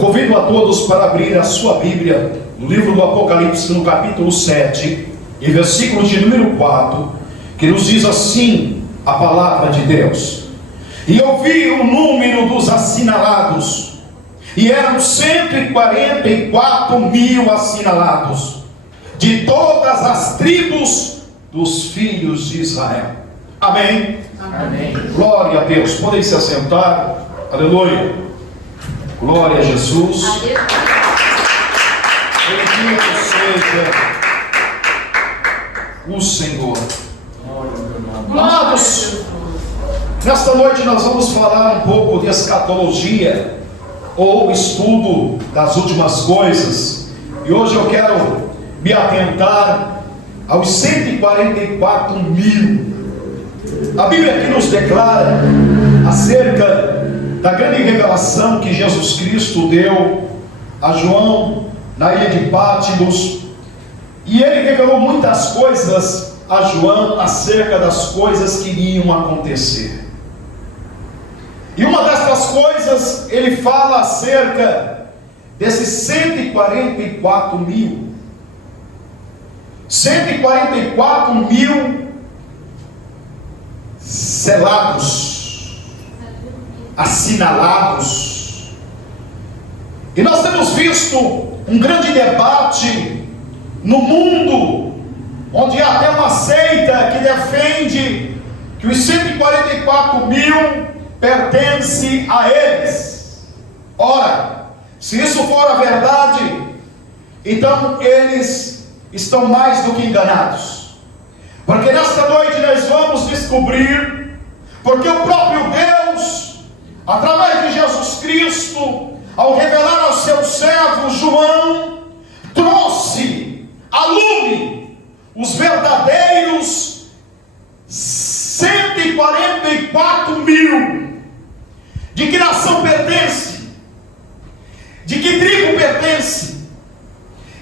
convido a todos para abrir a sua Bíblia no livro do Apocalipse, no capítulo 7, e versículo de número 4, que nos diz assim a palavra de Deus: E eu vi o número dos assinalados, e eram 144 mil assinalados, de todas as tribos dos filhos de Israel. Amém? Amém. Glória a Deus. Podem se assentar. Aleluia. Glória a Jesus. Bendito seja o Senhor. Amados, nesta noite nós vamos falar um pouco de escatologia, ou estudo das últimas coisas. E hoje eu quero me atentar aos 144 mil. A Bíblia aqui nos declara acerca da grande revelação que Jesus Cristo deu a João na ilha de Patmos. E ele revelou muitas coisas a João acerca das coisas que iriam acontecer. E uma dessas coisas, ele fala acerca desses 144 mil. 144 mil selados, assinalados. E nós temos visto um grande debate no mundo, onde há até uma seita que defende que os 144 mil pertence a eles. Ora, se isso for a verdade, então eles estão mais do que enganados. Porque nesta noite nós vamos descobrir porque o próprio Deus, através de Jesus Cristo, ao revelar ao seu servo João, trouxe a lume os verdadeiros 144 mil. De que nação pertence? De que tribo pertence?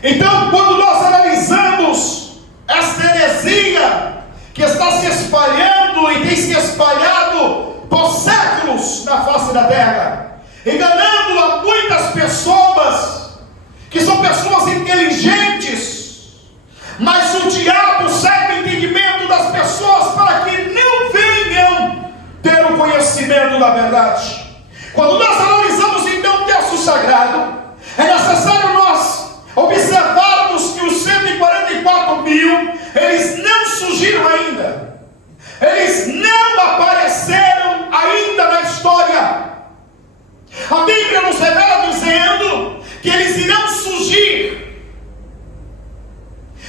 Então, quando nós analisamos esta heresia que está se espalhando e tem se espalhado por séculos na face da terra, enganando a muitas pessoas, que são pessoas inteligentes, mas o diabo cega o entendimento das pessoas para que não venham ter o conhecimento da verdade. Quando nós analisamos então o texto sagrado, é necessário nós observarmos que os 144 mil, eles não surgiram ainda, eles não apareceram ainda na história. A Bíblia nos revela dizendo que eles irão surgir,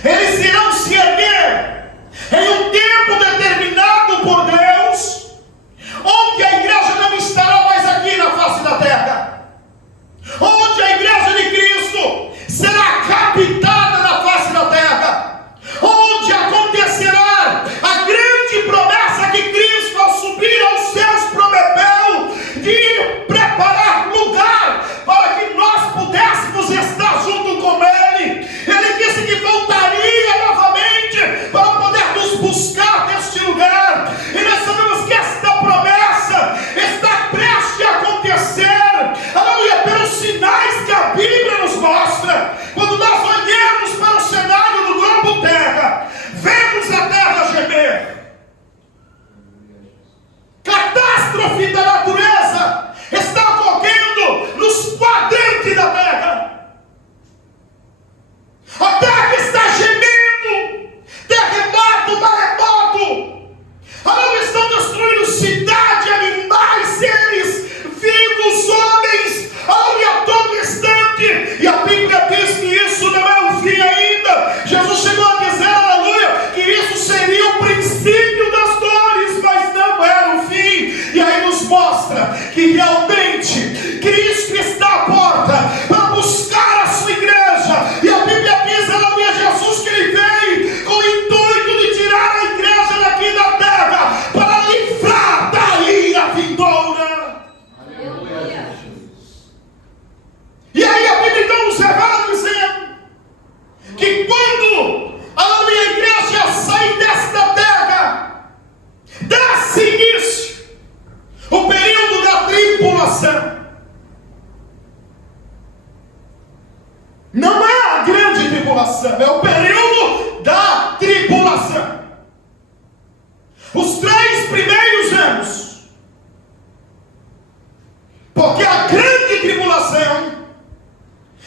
eles irão se erguer em um tempo determinado por Deus, onde a igreja não estará mais aqui na face primeiros anos, porque a grande tribulação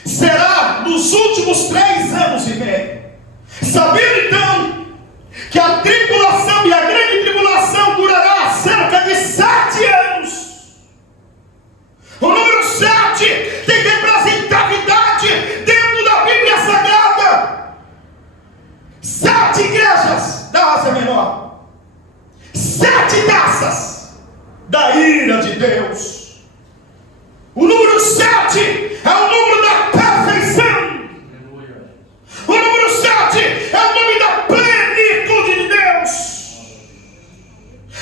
será nos últimos 3 anos e meio. Sabendo então que a tribulação e a grande tribulação durará cerca de 7 anos. O número 7 tem representatividade dentro da Bíblia Sagrada. 7 igrejas da Ásia Menor, 7 taças da ira de Deus. O número 7 é o número da perfeição. O número 7 é o nome da plenitude de Deus,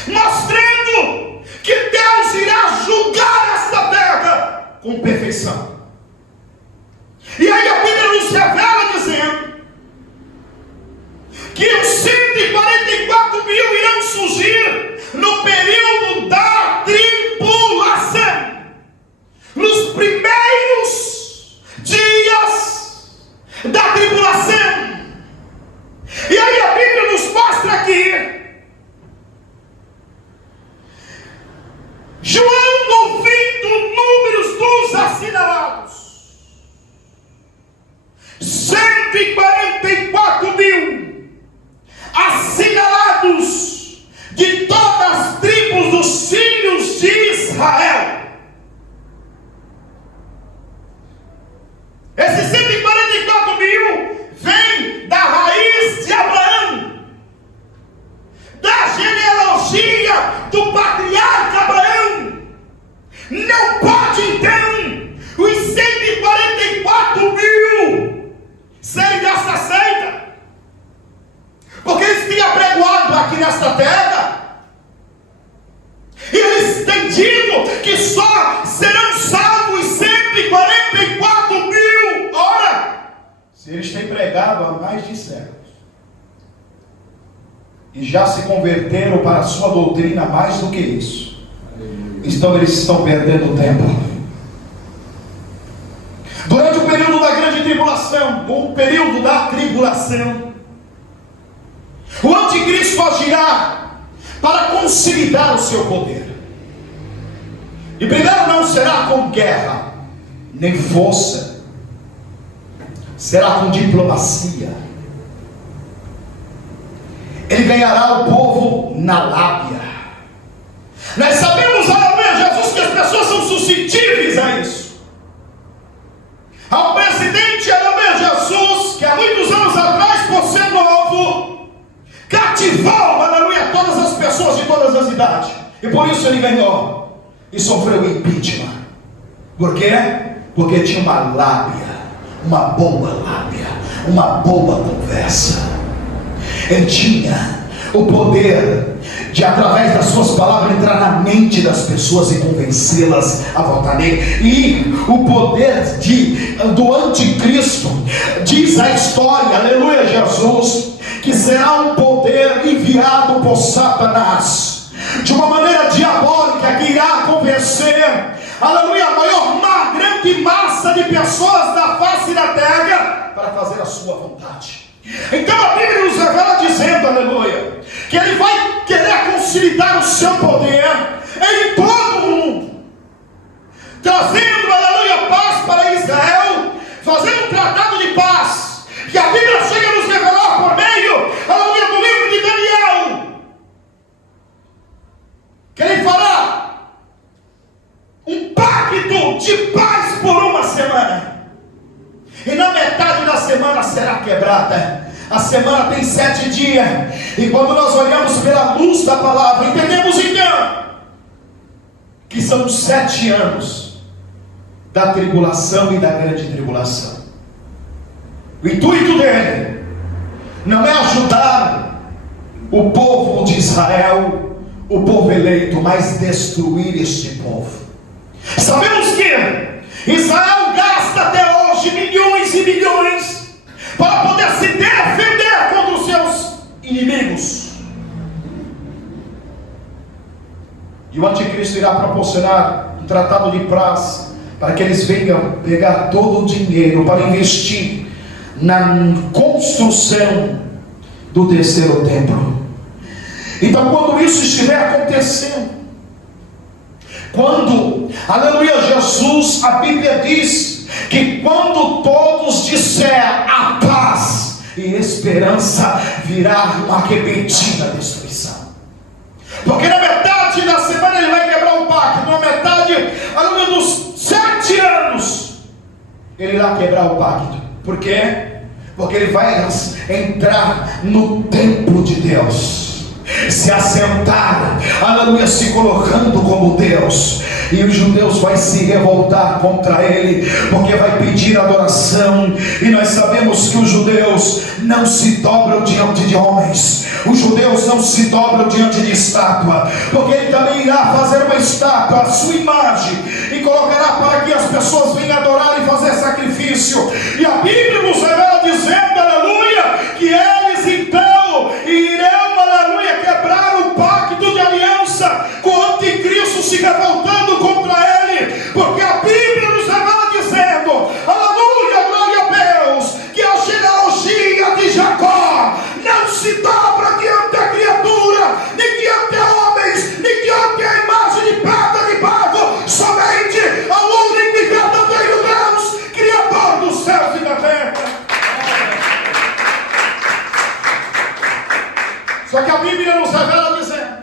mostrando que Deus irá julgar esta terra com perfeição. E aí a Bíblia nos revela dizendo que os 144 mil irão surgir no período da tribulação, nos primeiros dias da tribulação. E aí a Bíblia nos mostra aqui João ouvindo números dos assinalados, 144 mil assinalados de todas as tribos dos filhos de Israel. Esses 144 mil vêm da raiz de Abraão, da genealogia do patriarca Abraão. Não pode então os 144 mil serem dessa seita, porque eles têm apregoado aqui nesta terra, e eles têm dito que só serão salvos 144 mil. Ora, se eles têm pregado há mais de séculos e já se converteram para a sua doutrina mais do que isso, então eles estão perdendo tempo. Durante o período da grande tribulação, ou o período da tribulação, o anticristo agirá para consolidar o seu poder. E primeiro não será com guerra, nem força, será com diplomacia. Ele ganhará o povo na lábia. Nós sabemos, aleluia, Jesus, que as pessoas são suscetíveis a isso. Ao presidente, aleluia, Jesus, que há muitos anos atrás, por ser novo, cativou, aleluia, todas as pessoas de todas as idades. E por isso ele ganhou e sofreu impeachment. Por quê? Porque tinha uma lábia, uma boa lábia, uma boa conversa. Ele tinha o poder de, através das suas palavras, entrar na mente das pessoas e convencê-las a votar nele. E o poder do anticristo, diz a história, aleluia, Jesus, que será um poder enviado por Satanás, de uma maneira diabólica, que irá convencer, aleluia, a maior, grande massa de pessoas da face da terra para fazer a sua vontade. Então a Bíblia nos revela dizendo, aleluia, que ele vai querer consolidar o seu poder em todo o mundo, trazendo, aleluia, paz para Israel, fazendo um tratado de paz, que a Bíblia chega a nos revelar por meio, aleluia, do livro de Daniel, que ele fará um pacto de paz por uma semana, e na metade da semana será quebrada. A semana tem 7 dias, e quando nós olhamos pela luz da palavra, entendemos então que são 7 anos da tribulação e da grande tribulação. O intuito dele não é ajudar o povo de Israel, o povo eleito, mas destruir este povo. Sabemos que Israel gasta até hoje milhões e milhões para poder se defender contra os seus inimigos. E o anticristo irá proporcionar um tratado de paz para que eles venham pegar todo o dinheiro para investir na construção do terceiro templo. Então, quando isso estiver acontecendo, quando, aleluia, Jesus, a Bíblia diz que quando todos disser a paz e esperança, virá uma repentina destruição. Porque na metade da semana ele vai quebrar o pacto, na metade, aleluia, dos 7 anos, ele irá quebrar o pacto. Por quê? Porque ele vai entrar no templo de Deus, se assentar, aleluia, se colocando como Deus, e os judeus vai se revoltar contra ele, porque vai pedir adoração, e nós sabemos que os judeus não se dobram diante de homens, os judeus não se dobram diante de estátua, porque ele também irá fazer uma estátua, a sua imagem, e colocará para que as pessoas venham adorar e fazer sacrifício, e a Bíblia nos revela dizendo, aleluia, que eles então irão, aleluia, quebrar o pacto de aliança com o anticristo se revoltando contra ele, porque a Bíblia nos revela dizendo, aleluia, glória a Deus, que a genealogia de Jacó não se dobra diante da criatura, nem diante de homens, nem diante da imagem de pedra de barro, somente ao único e verdadeiro Deus, Criador dos céus e da terra. Só que a Bíblia nos revela dizendo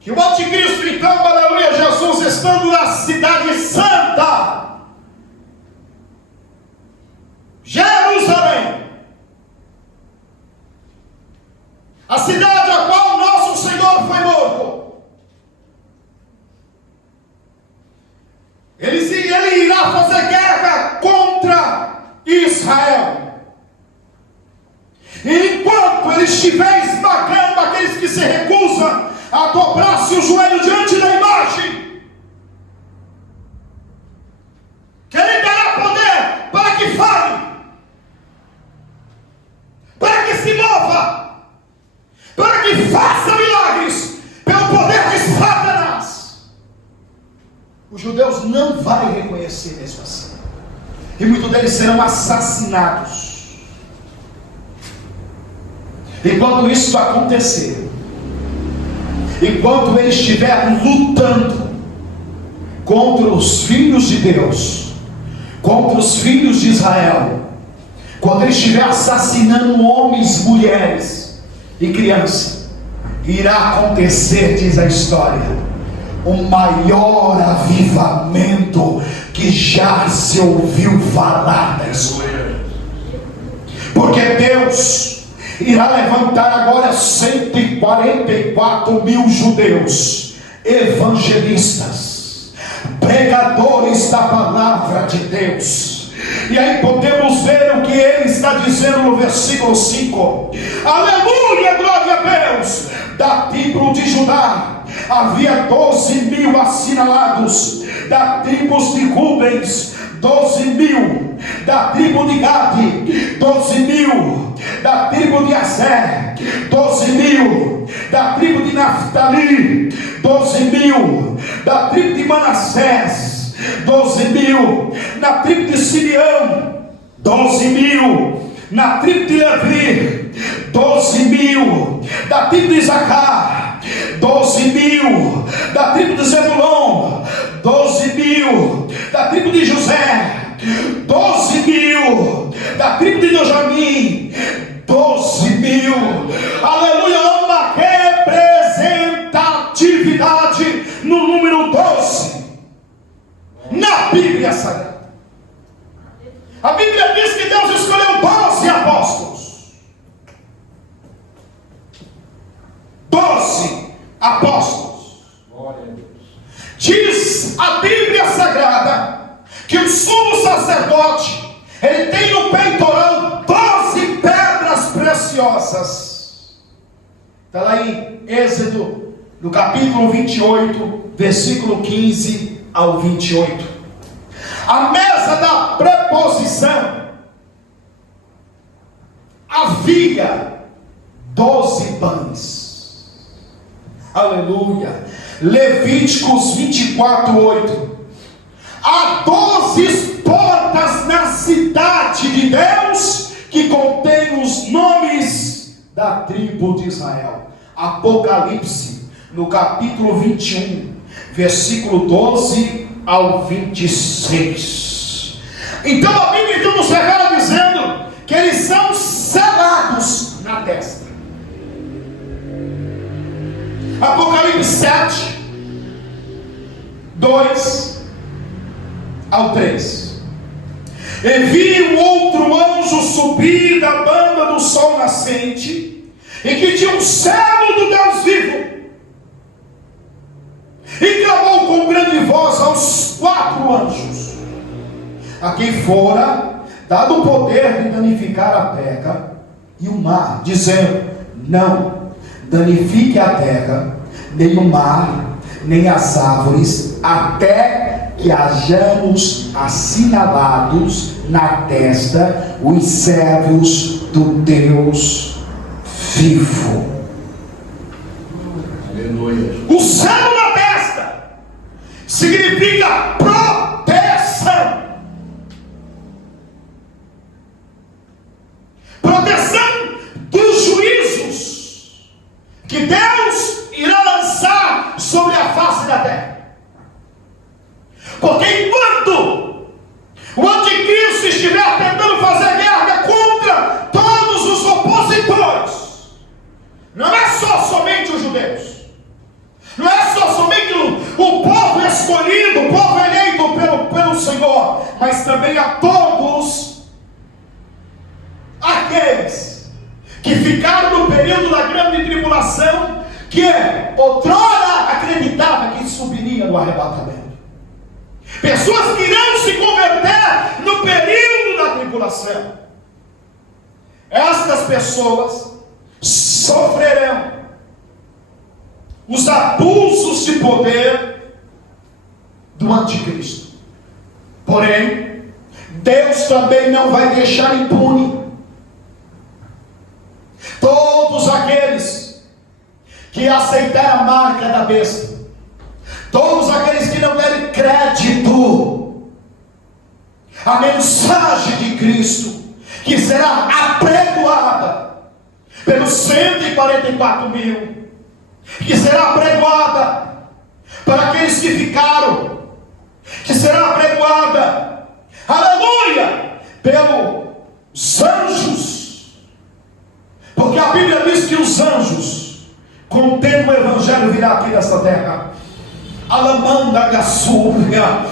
que o anticristo, então, aleluia, Jesus estando na cidade santa, Jerusalém, a cidade a qual nosso Senhor foi morto, ele irá fazer guerra contra Israel. E enquanto ele estiver esmagando aqueles que se recusam a dobrar-se o joelho diante da imagem, que ele dará poder para que fale, para que se mova, para que faça milagres pelo poder de Satanás. Os judeus não vão reconhecer mesmo assim, e muitos deles serão assassinados. Enquanto isso acontecer, enquanto ele estiver lutando contra os filhos de Deus, contra os filhos de Israel, quando ele estiver assassinando homens, mulheres e crianças, irá acontecer, diz a história, o maior avivamento que já se ouviu falar da história. Porque Deus irá levantar agora 144 mil judeus, evangelistas, pregadores da palavra de Deus. E aí podemos ver o que ele está dizendo no versículo 5. Aleluia, glória a Deus. Da tribo de Judá havia 12 mil assinalados, da tribo de Rubens 12 mil, da tribo de Gade 12 mil, da tribo de Aser 12 mil, da tribo de Naftali 12 mil, da tribo de Manassés 12 mil, na tribo de Simeão 12 mil, na tribo de Levi 12 mil, da tribo de Isacar 12 mil, da tribo de Zebulon 12 mil, da tribo de José 12 mil, da tribo de Benjamim 12 mil. Aleluia, uma representatividade no número 12 na Bíblia Sagrada. A Bíblia diz que Deus escolheu 12 apóstolos, 12 apóstolos. Diz a Bíblia Sagrada que o sumo sacerdote, ele tem no peitoral 12 pedras preciosas. Está lá em Êxodo, no capítulo 28, versículo 15 ao 28. A mesa da preposição havia 12 pães. Aleluia. Levíticos 24:8. Há 12 portas na cidade de Deus, que contém os nomes da tribo de Israel. Apocalipse, no capítulo 21, versículo 12 ao 26. Então a Bíblia nos revela dizendo que eles são selados na testa. Apocalipse 7, 2 ao 3. E vi um outro anjo subir da banda do sol nascente, e que tinha um selo do Deus vivo, e clamou com grande voz aos 4 anjos, a quem fora dado o poder de danificar a terra e o mar, dizendo: não danifique a terra, nem o mar, nem as árvores, até que hajamos assinalados na testa os servos do Deus vivo. Aleluia. O selo na testa significa proteção. Proteção dos juízos que Deus irá lançar sobre a face da terra. Porque enquanto o anticristo estiver tentando fazer guerra contra todos os opositores, não é somente os judeus, não é somente o povo escolhido, o povo eleito pelo Senhor, mas também a todos aqueles que ficaram no período da grande tribulação, que outrora acreditava que subiria no arrebatamento. Pessoas que irão se converter no período da tribulação. Estas pessoas sofrerão os abusos de poder do anticristo. Porém, Deus também não vai deixar impune todos aqueles que aceitaram a marca da besta, todos aqueles que não derem crédito à mensagem de Cristo, que será apregoada pelos 144 mil, que será apregoada para aqueles que ficaram, que será apregoada, aleluia, pelos anjos, porque a Bíblia diz que os anjos, contendo o evangelho, virá aqui nesta terra. Alamanda Gassúria.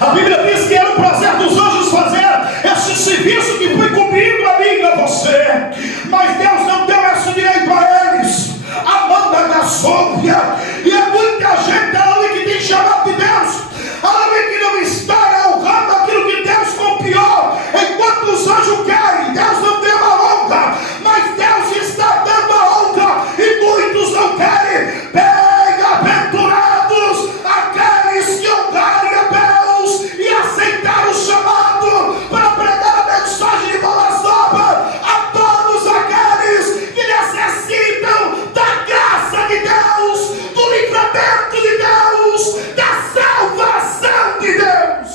A Bíblia diz que era o prazer dos anjos fazer esse serviço que foi comigo, amiga, você. Mas Deus não deu esse direito a eles. Amanda Gassúria. E é muita gente ali que tem chamado de Deus, ali que não está honrando aquilo que Deus confiou. Enquanto os anjos querem, Deus não deu a honra, mas Deus está dando a honra e muitos não querem. Bem-aventurados aqueles que honrarem a Deus e aceitaram o chamado para pregar a mensagem de boas novas a todos aqueles que necessitam da graça de Deus, do livramento de Deus, da salvação de Deus.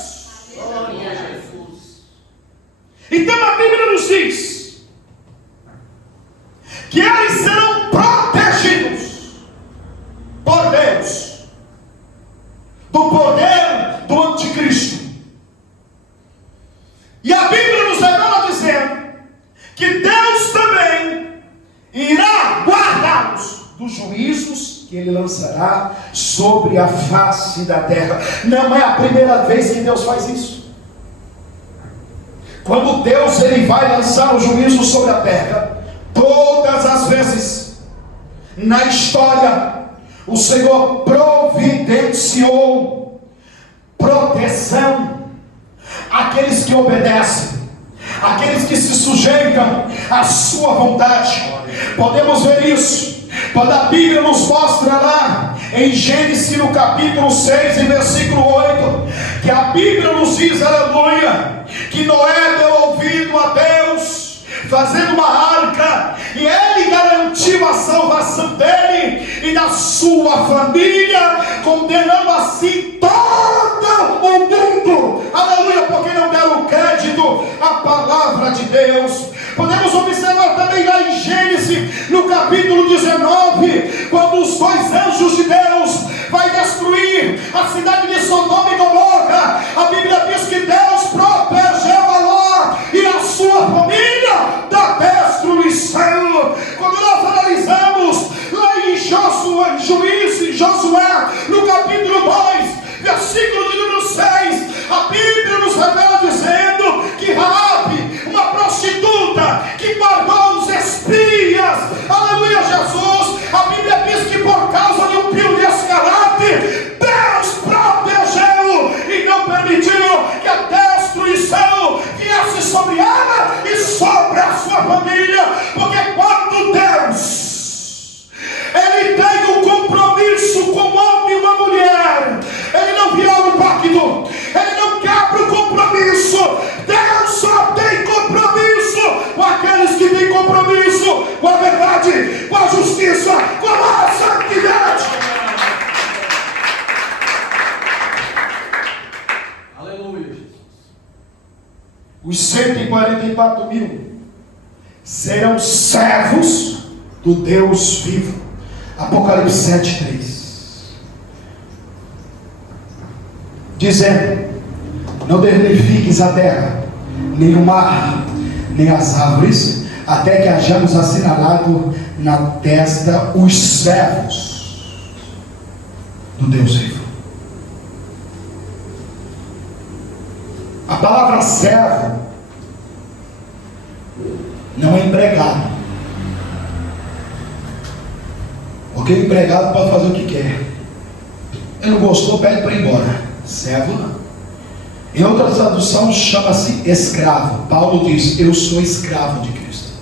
Glória a Jesus. Então a Bíblia nos diz que eles serão protegidos por Deus do poder do anticristo. E a Bíblia nos revela dizendo que Deus também irá guardá-los dos juízos que Ele lançará sobre a face da terra. Não é a primeira vez que Deus faz isso. Quando Deus ele vai lançar o juízo sobre a terra, todas as vezes na história o Senhor providenciou proteção àqueles que obedecem, àqueles que se sujeitam à sua vontade. Podemos ver isso quando a Bíblia nos mostra lá em Gênesis no capítulo 6 e versículo 8, que a Bíblia nos diz, aleluia, que Noé deu ouvido a Deus fazendo uma arca, e Ele garantiu a salvação dele e da sua família, condenando assim todo o mundo, aleluia, porque não deram crédito à palavra de Deus. Podemos observar também lá em Gênesis no capítulo 19, quando os 2 anjos de Deus vai destruir a cidade de Sodoma e Gomorra, a Bíblia diz que Deus protegeu a Ló e a sua família da destruição. Quando nós analisamos lá em Josué, no capítulo 2, versículo de número 6, a Bíblia nos revela dizendo que Raabe, uma prostituta que pagou os espias, aleluia Jesus, a Bíblia diz que por causa de um pio de escarlate, Deus protegeu e não permitiu que a destruição viesse sobre ela e sobre a sua família, porque quando Deus, Ele tem um compromisso com um homem e uma mulher, Ele não viola o pacto, Ele não quebra o compromisso. Deus só tem compromisso com aqueles que têm compromisso com a verdade, com a justiça, com a santidade. Aleluia, Jesus. Os 144 mil serão servos do Deus vivo. Apocalipse 7:3. Dizendo: não danifiques a terra, nem o mar, nem as árvores, até que hajamos assinalado na testa os servos do Deus vivo. A palavra servo não é empregado, porque o empregado pode fazer o que quer. Ele não gostou, pede para ir embora. Servo não. Em outra tradução chama-se escravo. Paulo diz: eu sou escravo de Cristo,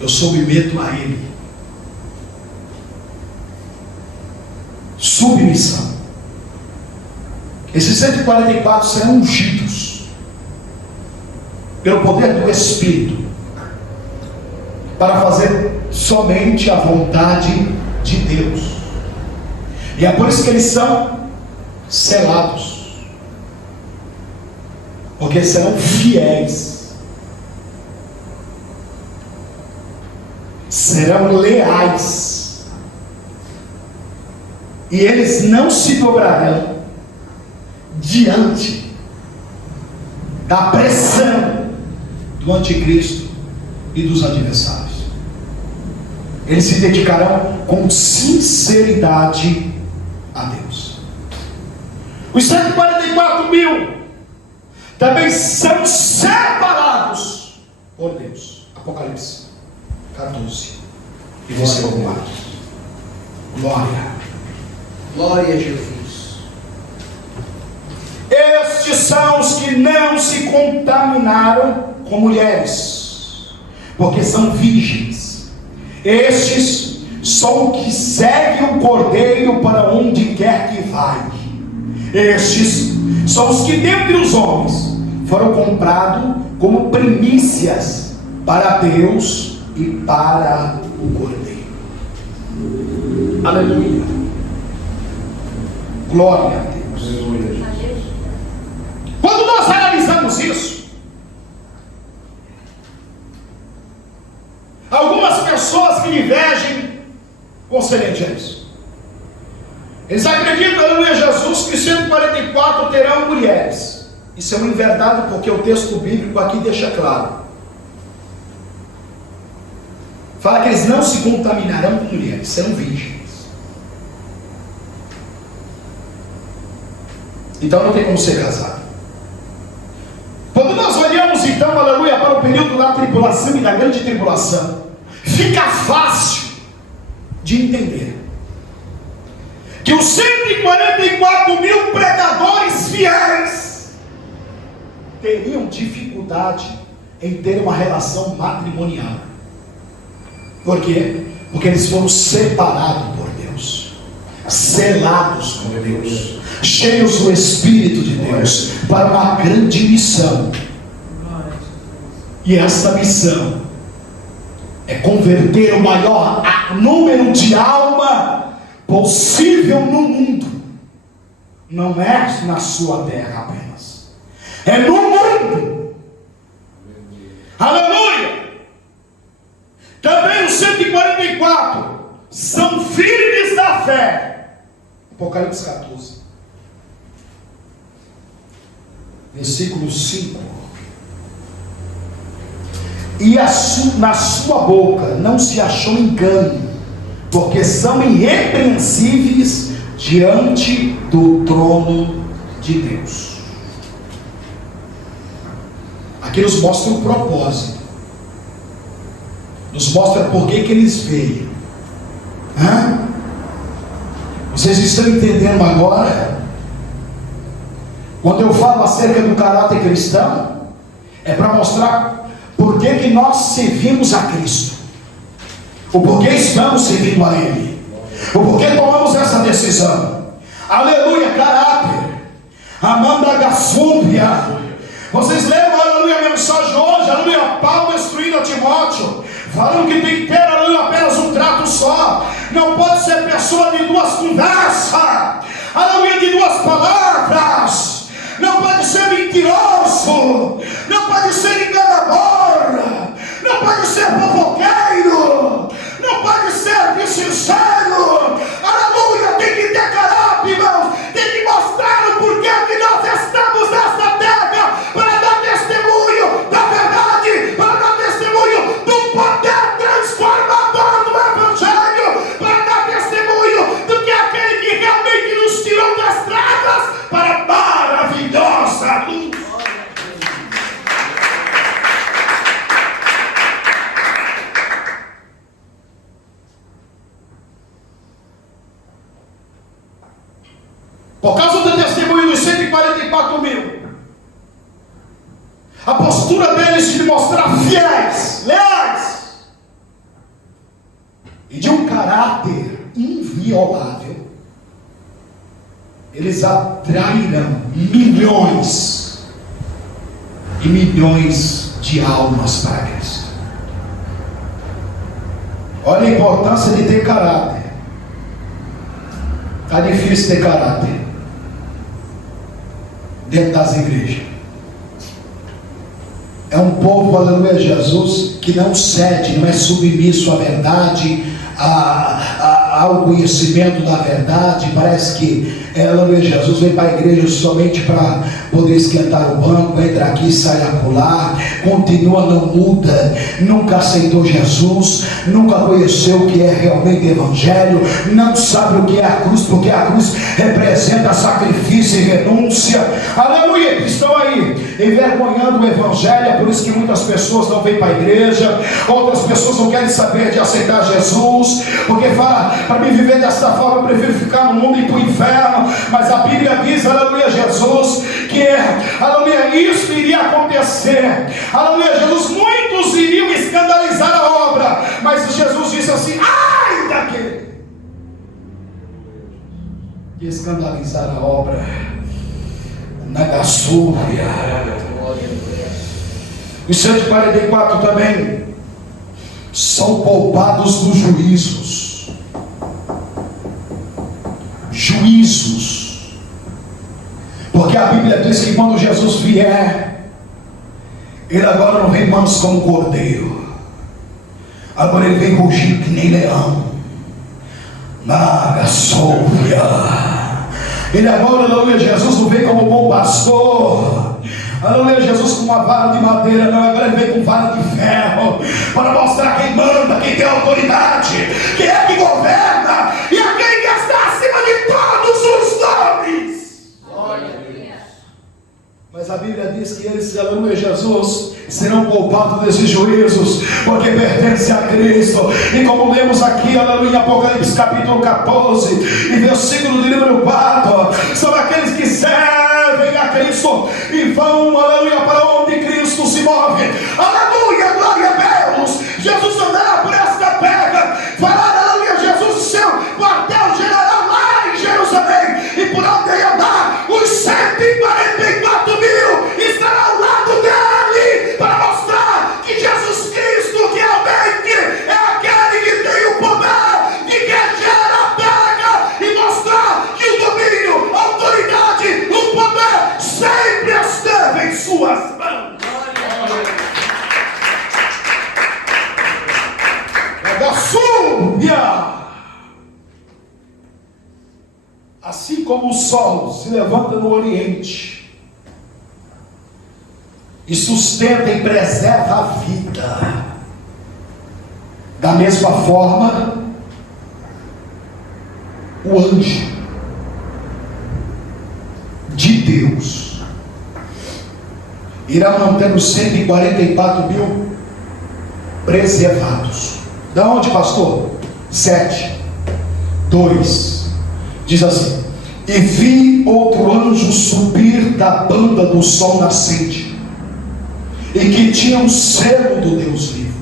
eu submeto a Ele. Submissão. Esses 144 serão ungidos pelo poder do Espírito para fazer somente a vontade de Deus. E é por isso que eles são selados, porque serão fiéis, serão leais, e eles não se dobrarão diante da pressão do anticristo e dos adversários. Eles se dedicarão com sinceridade a Deus. Os 144 mil também são separados por Deus. Apocalipse 14 e versículo 4. Glória. Glória a Jesus. Estes são os que não se contaminaram com mulheres, porque são virgens. Estes são os que seguem o Cordeiro para onde quer que vai. Estes são os que dentre os homens foram comprados como primícias para Deus e para o Cordeiro. Aleluia. Glória a Deus. Quando nós analisamos isso, algumas pessoas que divergem concernente a isso, eles acreditam, aleluia Jesus, que 144 terão mulheres. Isso é uma inverdade, porque o texto bíblico aqui deixa claro. Fala que eles não se contaminarão com mulheres, serão virgens. Então não tem como ser casado. Quando nós olhamos então, aleluia, para o período da tribulação e da grande tribulação, fica fácil de entender que os 144 mil pregadores fiéis teriam dificuldade em ter uma relação matrimonial. Por quê? Porque eles foram separados por Deus, selados por Deus, cheios do Espírito de Deus, para uma grande missão. E essa missão é converter o maior número de alma possível no mundo. Não é na sua terra apenas, é no mundo. Aleluia! Também no 144, são firmes da fé. Apocalipse 14, versículo 5. E na sua boca não se achou engano, porque são irrepreensíveis diante do trono de Deus. Aqui nos mostra o propósito, nos mostra por que eles veio. Vocês estão entendendo agora? Quando eu falo acerca do caráter cristão, é para mostrar por que nós servimos a Cristo, o porquê estamos servindo a Ele, o porquê tomamos essa decisão. Aleluia, caráter. Amanda Gassúmbia. Vocês lembram, aleluia, a mensagem hoje, aleluia, Paulo instruindo a Timóteo, falando que tem que ter, aleluia, apenas um trato só. Não pode ser pessoa de duas conversas, aleluia, de duas palavras. Não pode ser mentiroso, não pode ser enganador, não pode ser fofoqueiro, não pode ser insincero. Aleluia, tem que ter caráter, irmãos. Tem que mostrar o porquê que nós estamos nessa terra, para dar testemunho da verdade, para dar testemunho do poder transformador do Evangelho, para dar testemunho do que é aquele que realmente nos tirou das trevas para a maravilhosa luz. Por causa do testemunho dos 144 mil, a postura deles de mostrar fiéis, leais e de um caráter inviolável, eles atrairão milhões e milhões de almas para Cristo. Olha a importância de ter caráter. Está difícil ter caráter dentro das igrejas. É um povo, aleluia, Jesus, que não cede, não é submisso à verdade, ao conhecimento da verdade. Parece que, aleluia, Jesus vem para a igreja somente para poder esquentar o banco, entra aqui, sai acolá, continua, não muda, nunca aceitou Jesus, nunca conheceu o que é realmente evangelho, não sabe o que é a cruz, porque a cruz representa sacrifício e renúncia. Aleluia, que estão aí envergonhando o evangelho. É por isso que muitas pessoas não vêm para a igreja, outras pessoas não querem saber de aceitar Jesus, porque fala, para mim viver desta forma eu prefiro ficar no mundo e ir para o inferno. Mas a Bíblia diz, aleluia, Jesus, que aleluia, isso iria acontecer. Aleluia, Jesus, muitos iriam escandalizar a obra, mas Jesus disse assim: ai daquele que escandalizar a obra. Na Gassúria. Os 144 também são poupados dos juízos. Porque a Bíblia diz que quando Jesus vier, ele agora não vem manso como cordeiro, agora ele vem rugindo que nem leão. Na Gassúria. Ele agora, aleluia, Jesus não vem como bom pastor, aleluia, Jesus com uma vara de madeira, não, agora ele vem com vara de ferro, para mostrar quem manda, quem tem autoridade, quem é que governa, e aquele que está acima de todos os nomes. Glória a Deus. Mas a Bíblia diz que eles, aleluia, Jesus, serão poupados desses juízos, porque pertence a Cristo. E como lemos aqui, aleluia, Apocalipse capítulo 14 e versículo de número 4, são aqueles que servem a Cristo e vão, aleluia, para onde Cristo se move. Aleluia, glória a Deus. Jesus andará por esta terra, fará, aleluia, Jesus, seu quartel general lá em Jerusalém, e por onde ele andar, os 144 mil estarão ao lado dele, para mostrar que Jesus Cristo realmente é aquele que tem o poder de que gera a terra, e mostrar que o domínio, a autoridade, o poder sempre esteve em suas mãos. da súbia. Assim como o sol se levanta no oriente e sustenta e preserva a vida, da mesma forma, o anjo de Deus irá manter os 144 mil preservados. Da onde, pastor? 7, 2, diz assim: e vi outro anjo subir da banda do sol nascente, e que tinha um selo do Deus vivo.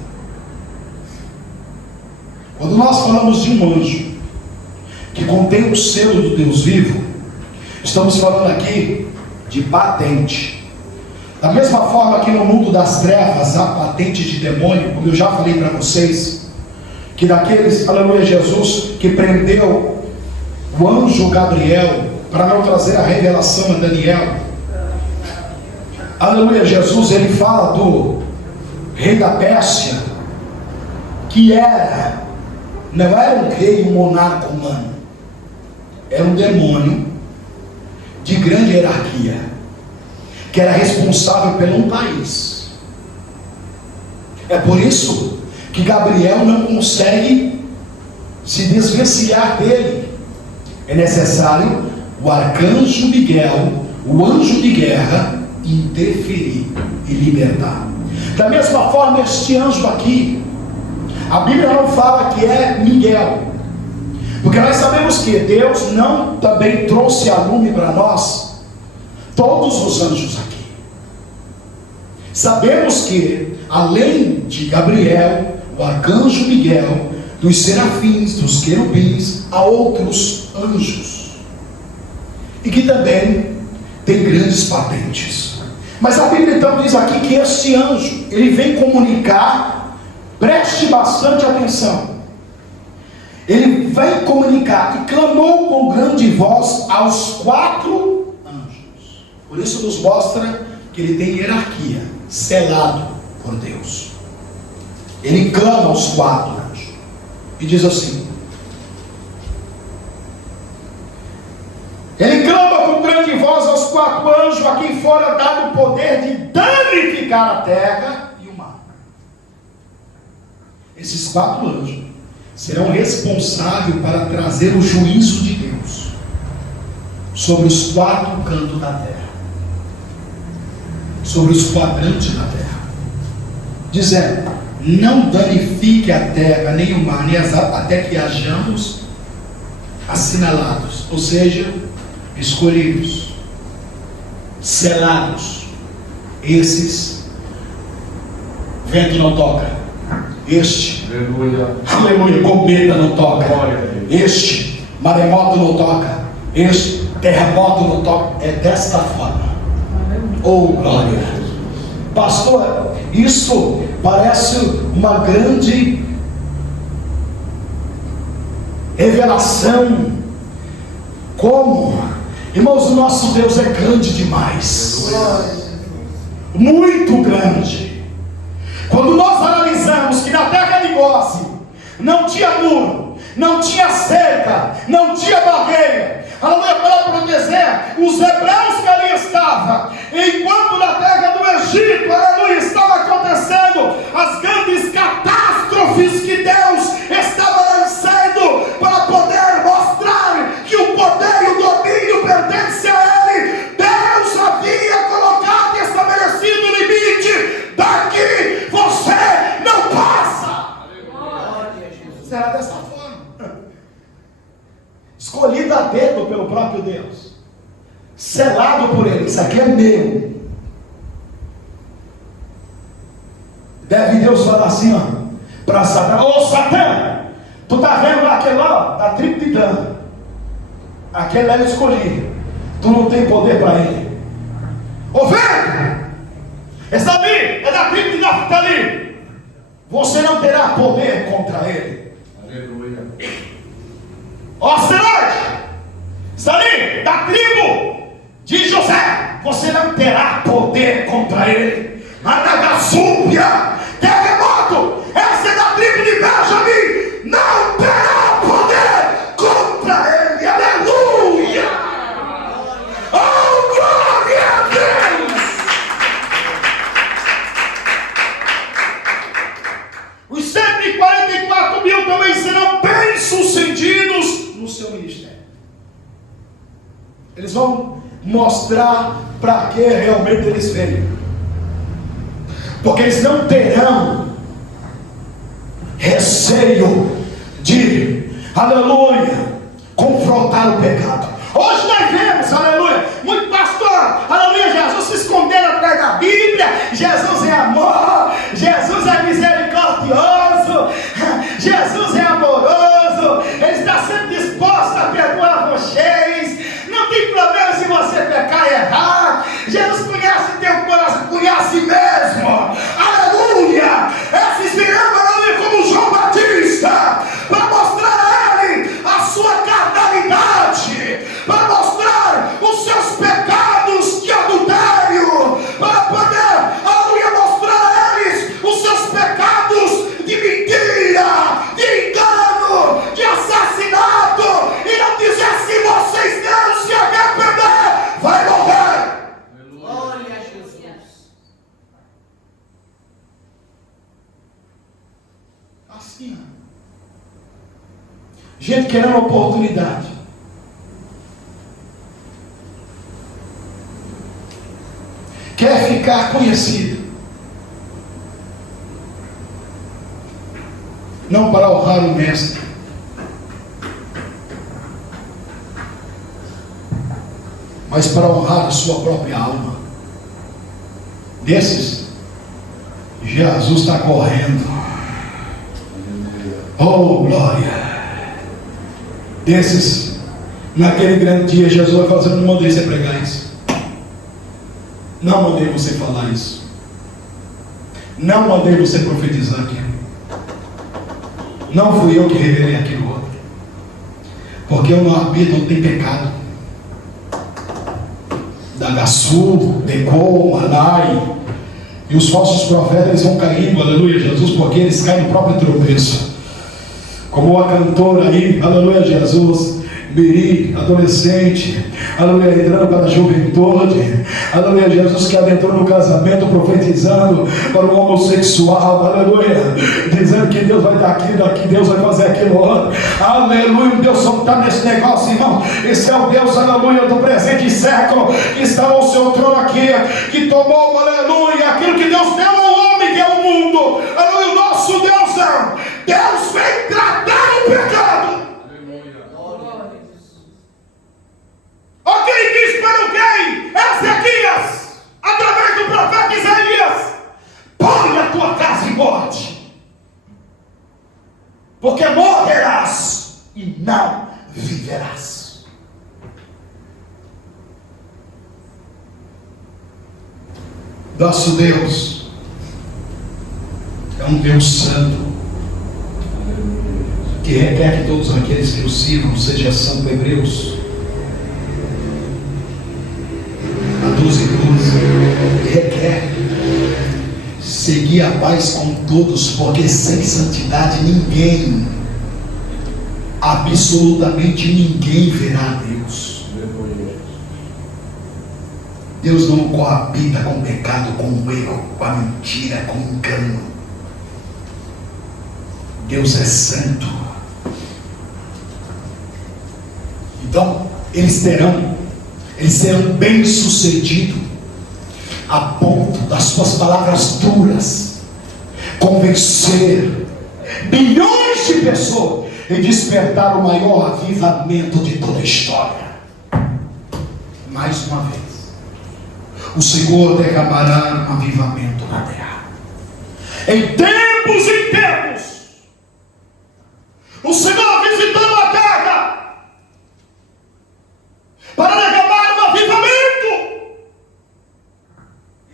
Quando nós falamos de um anjo que contém o selo do Deus vivo, estamos falando aqui de patente. Da mesma forma que no mundo das trevas há patente de demônio, como eu já falei para vocês, que daqueles, aleluia, Jesus, que prendeu o anjo Gabriel para não trazer a revelação a Daniel, aleluia, Jesus, ele fala do rei da Pérsia, que não era um rei, um monarca humano, era um demônio de grande hierarquia, que era responsável por um país. É por isso que Gabriel não consegue se desvencilhar dele. É necessário o arcanjo Miguel, o anjo de guerra, interferir e libertar. Da mesma forma, este anjo aqui, a Bíblia não fala que é Miguel, porque nós sabemos que Deus não também trouxe a lume para nós todos os anjos aqui. Sabemos que além de Gabriel, o arcanjo Miguel, dos serafins, dos querubins, há outros anjos, e que também tem grandes patentes. Mas a Bíblia então diz aqui que este anjo, ele vem comunicar, preste bastante atenção, ele vem comunicar e clamou com grande voz aos 4 anjos. Por isso nos mostra que ele tem hierarquia, selado por Deus. Ele clama aos 4 anjos e diz assim: ele clama com grande voz aos 4 anjos, a quem fora dado o poder de danificar a terra e o mar. Esses 4 anjos serão responsáveis para trazer o juízo de Deus sobre os 4 cantos da terra, sobre os quadrantes da terra, dizendo: não danifique a terra nem o mar, nem as águas, até que hajamos assinalados, ou seja, escolhidos, selados. Esses, vento não toca, este, aleluia, cometa não toca, este, maremoto não toca, este, terremoto não toca. É desta forma. Oh, glória! Pastor, isso parece uma grande revelação. Como? Irmãos, o nosso Deus é grande demais, muito grande. Quando nós analisamos que na terra de Gósen não tinha muro, não tinha cerca, não tinha barreira, aleluia, para proteger os hebreus que ali estavam, enquanto na terra do Egito, aleluia, estava acontecendo as grandes catástrofes que Deus estava lançando para poder mostrar que o poder e o domínio pertencem a Ele. Deus havia colocado e estabelecido o limite: daqui você não passa. Será dessa forma, escolhido a dedo pelo próprio Deus, selado por Ele. Isso aqui é meu. Deve Deus falar assim, ó, para Satã: ô Satã, tu está vendo lá aquele lá, da tribo de Dan, aquele lá eu escolhi, tu não tem poder para ele. Ô vento, esse ali é da tribo de Naftali, você não terá poder contra ele. Aleluia. Ó asteroide, está ali da tribo de José, você não terá poder contra ele. Anagassúbia, terremoto, essa é da tribo de Benjamim, Eles vão mostrar para que realmente eles veio. Porque eles não terão receio de, aleluia, confrontar o pecado. Hoje nós vemos, aleluia, muito pastor, aleluia, Jesus se escondendo atrás da Bíblia. Jesus é amor, Jesus é misericordioso, Jesus é amoroso, Ele está sempre disposto a perdoar vocês. Não tem problema se você pecar e errar. Jesus conhece teu coração, conhece mesmo, aleluia. Esses virão, aleluia, como João Batista, para mostrar a ele a sua carnalidade, para mostrar os seus pecados de adultério, para poder, aleluia, mostrar a eles os seus pecados de mentira, de engano, de assassinato, e não dizer: se vocês não se arrepender, vai morrer. Glória a Jesus. Assim, gente querendo oportunidade. Quer ficar conhecido, não para honrar o mestre, mas para honrar a sua própria alma. Desses, Jesus está correndo. Oh, glória! Desses, naquele grande dia, Jesus vai fazer: não mandei você pregar isso, não mandei você falar isso, não mandei você profetizar aquilo, não fui eu que revelei aquilo outro, porque eu não arbitro, não tem pecado. Dagaçu, Decol, Anai, e os falsos profetas, eles vão caindo, aleluia, Jesus, porque eles caem no próprio tropeço. Como a cantora aí, aleluia, Jesus, Miri, adolescente, aleluia, entrando para a juventude, aleluia, Jesus, que adentrou no casamento, profetizando para o homossexual, aleluia, dizendo que Deus vai dar aquilo, aqui Deus vai fazer aquilo outro, aleluia. Deus só está nesse negócio, irmão. Esse é o Deus, aleluia, do presente século, que está no seu trono aqui, que tomou, aleluia, aquilo que Deus deu ao homem, que é o mundo, aleluia. O nosso Deus é Deus, vem tratar o pecado. O que ele diz para o rei Ezequias, através do profeta Isaías: põe a tua casa em ordem, porque morrerás e não viverás. Nosso Deus é um Deus santo, que requer que todos aqueles que o sirvam sejam santos. Hebreus 12:12 requer seguir a paz com todos, porque sem santidade ninguém, absolutamente ninguém, verá a Deus. Deus não coabita com o pecado, com o erro, com a mentira, com o engano. Deus é santo. Então eles serão bem-sucedidos, a ponto das suas palavras duras convencer bilhões de pessoas e despertar o maior avivamento de toda a história. Mais uma vez, o Senhor derramará um avivamento na terra. Em tempos e tempos, o Senhor visitou a terra para derramar um avivamento.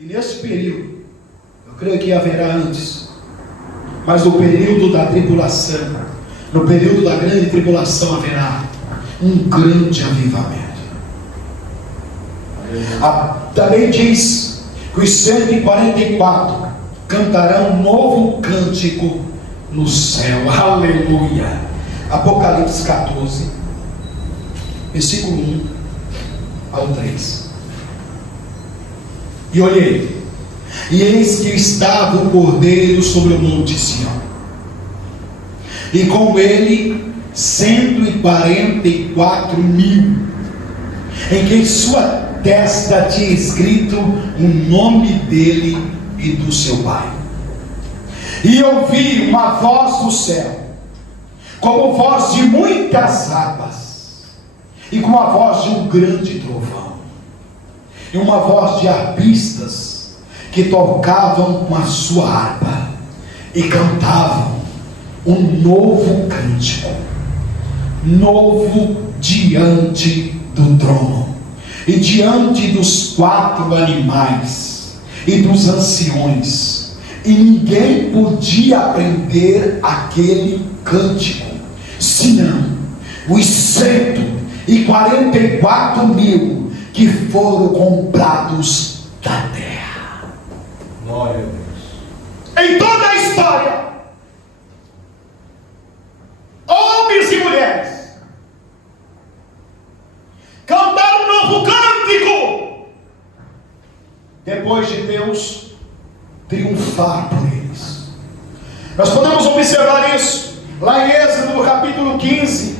E nesse período, eu creio que haverá antes, mas no período da tribulação, no período da grande tribulação, haverá um grande avivamento. Também diz que os 144 cantarão um novo cântico no céu. Aleluia. Apocalipse 14, versículo 1 ao 3. E olhei, e eis que estava o Cordeiro sobre o monte Sião, e com ele 144 mil, em que em sua testa tinha escrito o nome dele e do seu pai. E ouvi uma voz do céu, como voz de muitas águas, e com a voz de um grande trovão, e uma voz de harpistas que tocavam com a sua harpa e cantavam um novo cântico, novo diante do trono e diante dos 4 animais e dos anciões, e ninguém podia aprender aquele cântico, senão os 144.000 que foram comprados da terra. Glória a Deus. Em toda a história, homens e mulheres cantaram um novo cântico, depois de Deus triunfar por eles. Nós podemos observar isso lá em Êxodo, no capítulo 15,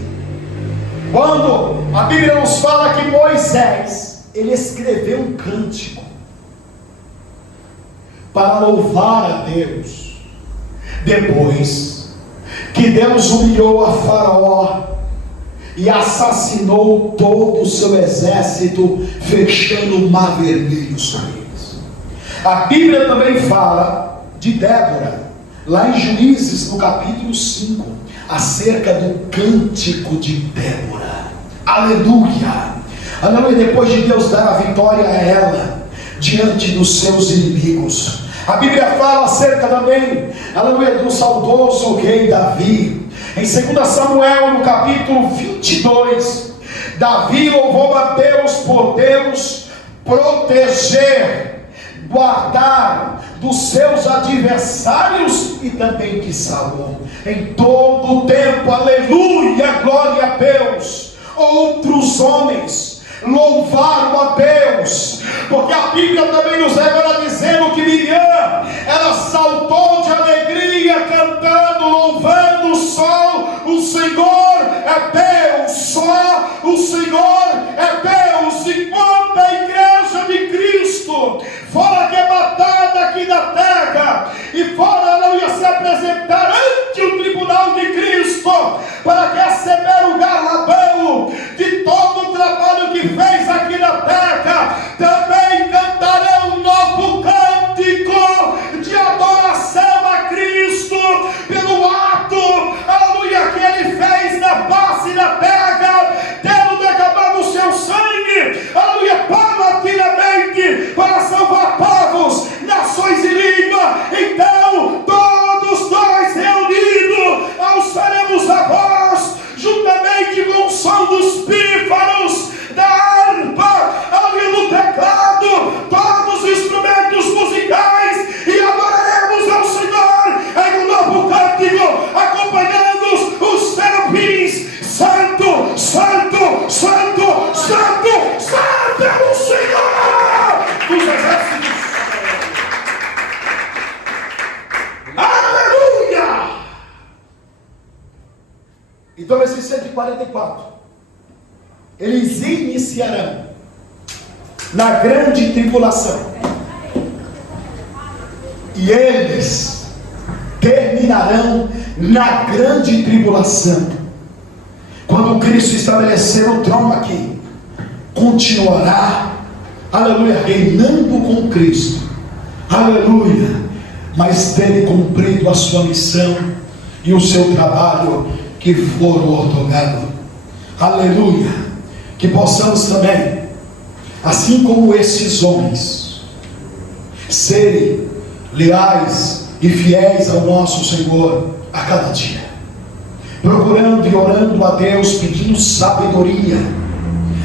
quando a Bíblia nos fala que Moisés, ele escreveu um cântico para louvar a Deus, depois que Deus humilhou a Faraó e assassinou todo o seu exército, fechando o mar vermelho sobre eles. A Bíblia também fala de Débora, lá em Juízes, no capítulo 5, acerca do cântico de Débora. Aleluia, aleluia. Depois de Deus dar a vitória a ela diante dos seus inimigos, a Bíblia fala acerca também, aleluia, do saudoso rei Davi. Em 2 Samuel, no capítulo 22, Davi louvou a Deus por Deus proteger, guardar dos seus adversários e também de Saul em todo o tempo. Aleluia, glória a Deus. Outros homens louvaram a Deus, porque a Bíblia também nos revela dizendo que Miriam, ela saltou de alegria cantando, louvando só o Senhor é Deus, só o Senhor é Deus. Enquanto a igreja de Cristo for arrebatada aqui da terra e for, aleluia, se apresentar ante o tribunal de Cristo para receber o galardão de todo o trabalho que fez aqui na terra, também cantarei um novo cântico de adoração a Cristo pelo ato, aleluia, que Ele fez na face da terra, tendo derramado o seu sangue, aleluia, paulatinamente para salvar povos, nações e língua. Então todos nós reunidos alçaremos a voz juntamente com o som dos pífaros, da harpa, aleluia, do teclado, todos os instrumentos musicais, e adoraremos ao Senhor em um novo cântico, acompanhando os serafins. Santo, santo, santo, santo, santo é o Senhor dos exércitos. Aleluia! Então esses 144, eles iniciarão na grande tribulação, e eles terminarão na grande tribulação. Quando Cristo estabelecer o trono aqui, continuará, aleluia, reinando com Cristo, aleluia, mas terem cumprido a sua missão e o seu trabalho que foram otorgado. Aleluia. Que possamos também, assim como esses homens, serem leais e fiéis ao nosso Senhor a cada dia, procurando e orando a Deus, pedindo sabedoria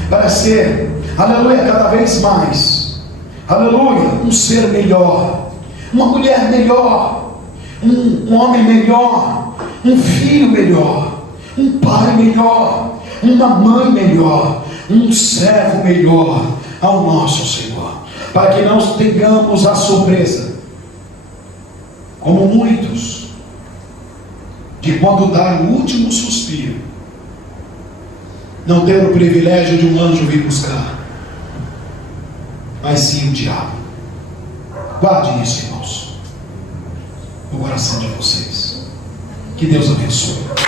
para ser, aleluia, cada vez mais, aleluia, um ser melhor, uma mulher melhor, um homem melhor, um filho melhor, um pai melhor, uma mãe melhor, um servo melhor ao nosso Senhor, para que não tenhamos a surpresa, como muitos, de quando dar o último suspiro, não ter o privilégio de um anjo vir buscar, mas sim o diabo. Guarde isso, irmãos, no coração de vocês. Que Deus abençoe.